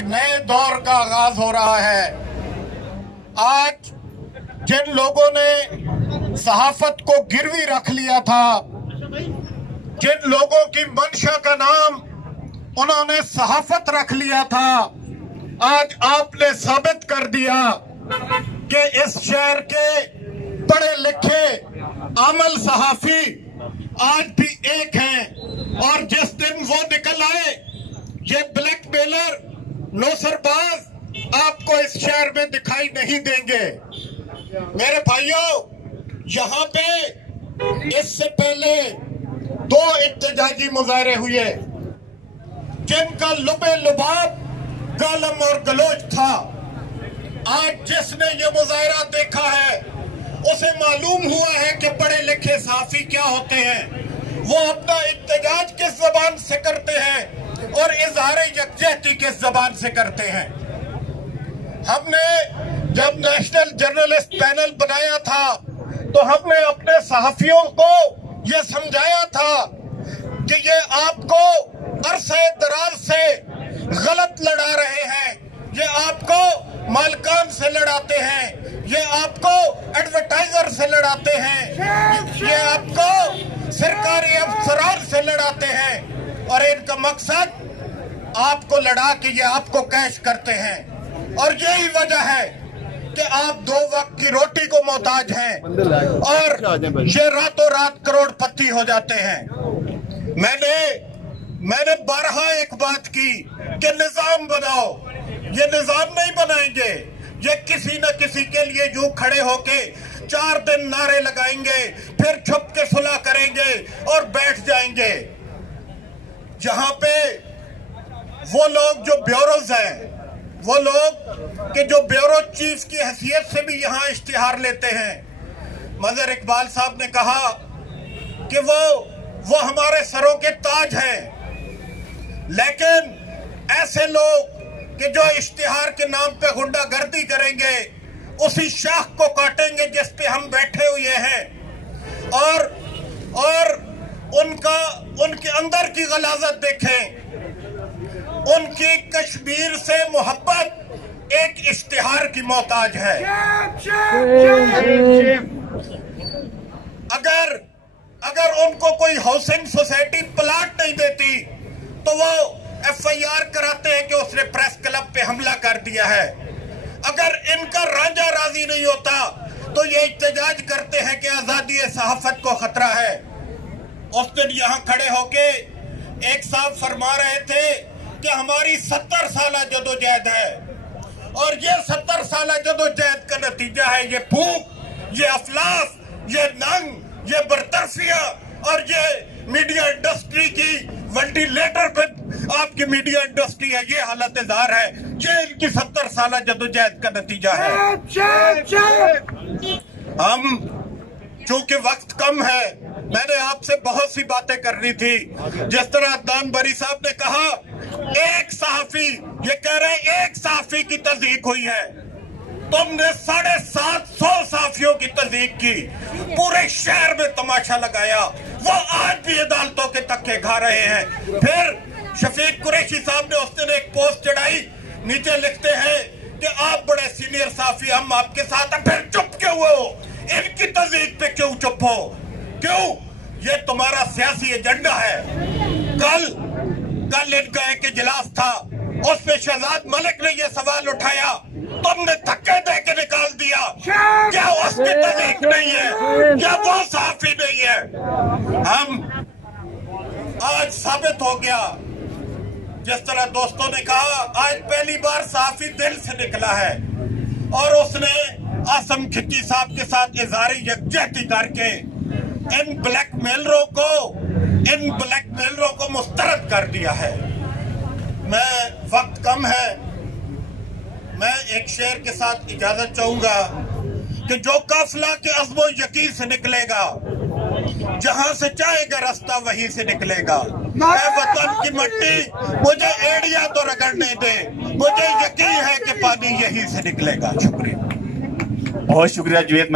एक नए दौर का आगाज हो रहा है। आज जिन लोगों ने सहाफत को गिरवी रख लिया था, जिन लोगों की मंशा का नाम उन्होंने सहाफत रख लिया था, आज आपने साबित कर दिया कि इस शहर के पढ़े लिखे आमल सहाफी आज भी एक हैं। और जिस दिन वो निकल आए, ये ब्लैकमेलर नौसरबाज आपको इस शहर में दिखाई नहीं देंगे। मेरे भाइयों, यहाँ पे इससे पहले 2 इत्तेजाजी मुजाहरे हुए जिनका लुबे लुबाब गालम और गलोच था। आज जिसने ये मुजाहरा देखा है उसे मालूम हुआ है कि पढ़े लिखे सहाफी क्या होते हैं। वो अपना इत्तेजाज किस जबान से करते हैं और इजहार यकजहती किस जबान से करते हैं। हमने जब नेशनल जर्नलिस्ट पैनल बनाया था तो हमने अपने सहाफियों को ये समझाया था कि ये आपको अरसे दराज से गलत लड़ा रहे हैं, ये आपको मालकान से लड़ाते हैं, ये आपको एडवर्टाइजर से लड़ाते हैं, ये आपको सरकारी अफसरान से लड़ाते हैं और इनका मकसद आपको लड़ा के ये आपको कैश करते हैं। और यही वजह है कि आप 2 वक्त की रोटी को मोहताज हैं और ये रातों रात करोड़पति हो जाते हैं। मैंने बारहा एक बात की कि निजाम बनाओ। ये निजाम नहीं बनाएंगे, ये किसी न किसी के लिए यूं खड़े होके 4 दिन नारे लगाएंगे, फिर छुप के सुलह करेंगे और बैठ जाएंगे। जहां पे वो लोग जो ब्यूरोज हैं, वो लोग कि जो ब्यूरो चीफ की हैसियत से भी यहाँ इश्तिहार लेते हैं। मजहर इकबाल साहब ने कहा कि वो हमारे सरों के ताज हैं, लेकिन ऐसे लोग कि जो इश्तिहार के नाम पे गुंडागर्दी करेंगे, उसी शाख को काटेंगे जिस पे हम बैठे हुए हैं। और उनके अंदर की गलाजत देखें। उनकी कश्मीर से मोहब्बत एक इश्तिहार की मोहताज है। अगर उनको कोई हाउसिंग सोसाइटी प्लाट नहीं देती तो वो FIR कराते हैं कि उसने प्रेस क्लब पे हमला कर दिया है। अगर इनका रांझा राजी नहीं होता तो ये इत्तेजाज करते हैं कि आजादी सहाफत को खतरा है। उस दिन यहाँ खड़े होके एक साहब फरमा रहे थे कि हमारी 70 साल जदोजहद है और ये 70 साल जदोजहद का नतीजा है ये भूख, ये अफलास, ये नंग, ये बरतरफिया और ये मीडिया इंडस्ट्री की वेंटिलेटर पे आपकी मीडिया इंडस्ट्री है, ये हालत ज़ार है। ये इनकी 70 साल जदोजहद का नतीजा है। हम चूंकि वक्त कम है, मैंने आपसे बहुत सी बातें करनी थी। जिस तरह अदनान बरी साहब ने कहा, एक सहाफी, ये कह रहे हैं एक सहाफी की तस्दीक हुई है। तुमने 750 सहाफियों की तस्दीक की, पूरे शहर में तमाशा लगाया। वो आज भी अदालतों के धक्के खा रहे हैं। फिर शफीक कुरैशी साहब ने उस दिन एक पोस्ट चढ़ाई, नीचे लिखते हैं कि आप बड़े सीनियर सहाफी, हम आपके साथ हैं। फिर चुप क्यों हुए हो? इनकी तस्दीक पे क्यों चुप हो? क्यों? ये तुम्हारा सियासी एजेंडा है। कल इनका एक इजलास था, उसमें शहजाद मलिक ने यह सवाल उठाया, तुमने धक्के दे के निकाल दिया। क्या उसकी तस्दीक नहीं है? क्या वो सहाफी नहीं है? हम आज साबित हो गया, जिस तरह दोस्तों ने कहा, आज पहली बार सहाफी दिल से निकला है और उसने आसम खिच्ची साहब के साथ इजहार यकजहती करके इन ब्लैकमेलरों को मुस्तरद कर दिया है। वक्त कम है, मैं एक शेर के साथ इजाजत चाहूंगा कि जो काफिला के अज़्मो यकीन से निकलेगा, जहां से चाहेगा रास्ता वहीं से निकलेगा। ऐ वतन की मट्टी, मुझे एड़िया तो रगड़ने दे, मुझे यकीन है कि पानी यहीं से निकलेगा। शुक्रिया, बहुत शुक्रिया जुवेद।